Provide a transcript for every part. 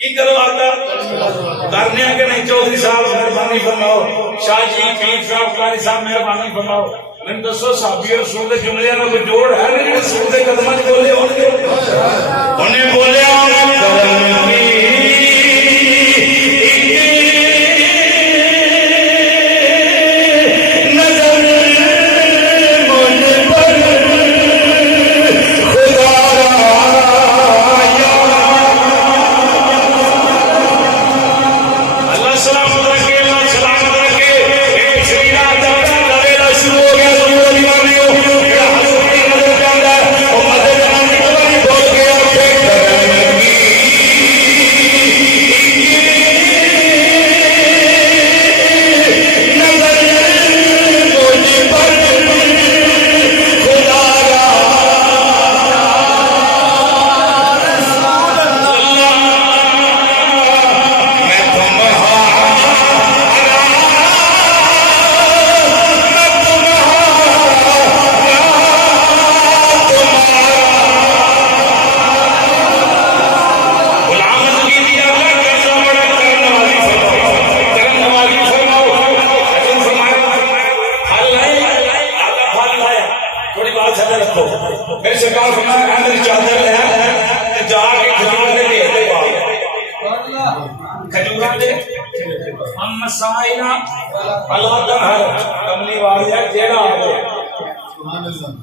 की करो आता करने के नहीं। चौधरी साहब मेहरबानी फरमाओ, शाह जी पीर साहब कारी साहब मेहरबानी फरमाओ। मैंने दसो साहबी रसूल के जुमले में कोई जोड़ है नहीं? रसूल के कदम च बोले उन्हें बोले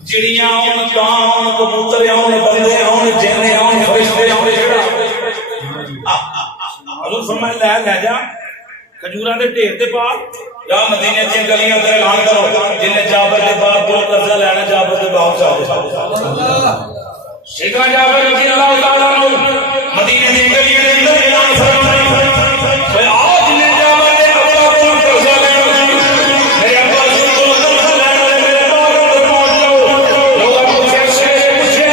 चिड़िया कबूतर बंदे जिन्ने फरिश्ते लै जा खजूर के ढेर से पा या मदीने दी गलियां ते ऐलान करो जिन्हें जाबर के बाप को कर्जा लेना जाबर के बाप से शेखा जाबर रजी अल्लाह तआला मदीने दी गलियां दे अंदर ऐलान फरमाया आओ जिन्हें जाबर के बाप को कर्जा लेना मेरे अब्बा को कर्जा लेना मेरे बाप को पहुंच जाओ लोग पूछे से पूछे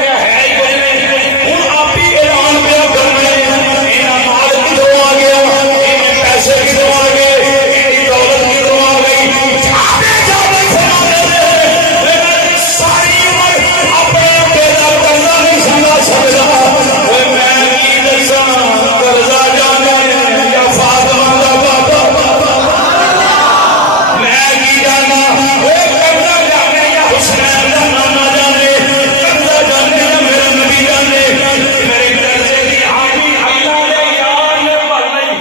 क्या है ही कोई नहीं हुन आप ही ऐलान पे करना है इना माल किधरों आ गया इने पैसे किधरों आ गए इनी दौलत किधरों आ गई जाते जाते फरमाते मैं सारी उम्र अपने बेटा कर्जा नहीं समझा सकता ओए मैं की दसा कर्जा जाने या फातिमा दा बाबा मैं की जाना ओए कर्जा जाने या हुसैन दा नाना जाने कर्जा जाने या मेरा नबी जाने मेरे कर्जे दी हामी अल्लाह ने यार ने भर नहीं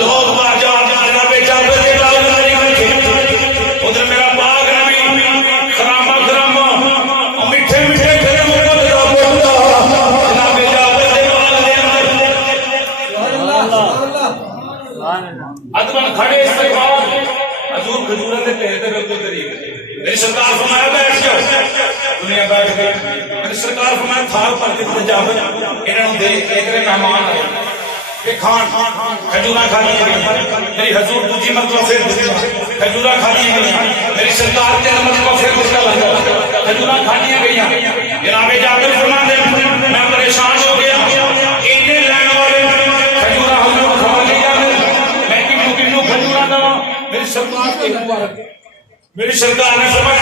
लोग बाजार जाना बेचा बजे लाल नहीं बैठे उधर मेरा बाग नबी खरामा खरामा मिठे मिठे खरे मुर्गा दा बोलदा जनाब जाबर दे बाग दे अंदर अदबन खड़े इस्तेमाल हजूर खजूरा दे ढेर दे बिल्कुल करीब मेरी सरकार फरमाया बैठ जाओ दुनिया बैठ गई मेरी सरकार फरमाया थाल पर के जाबर इन्हां नु दे एक रे मेहमान आए ये खान खजूरा खानी मेरी हजूर दूसरी मरतबा फिर खजूरा खानी मेरी सरकार के मरतबा फिर गुस्सा लगा खजूरा खानी गई जनाबे जाकर फरमाते मैं परेशान हो गया इन्हें लेने वाले खजूरा हमने खा लिया मैं किन्नू खजूरा दवा मेरी सरकार के मुबारक मेरी सरकार ने फरमाया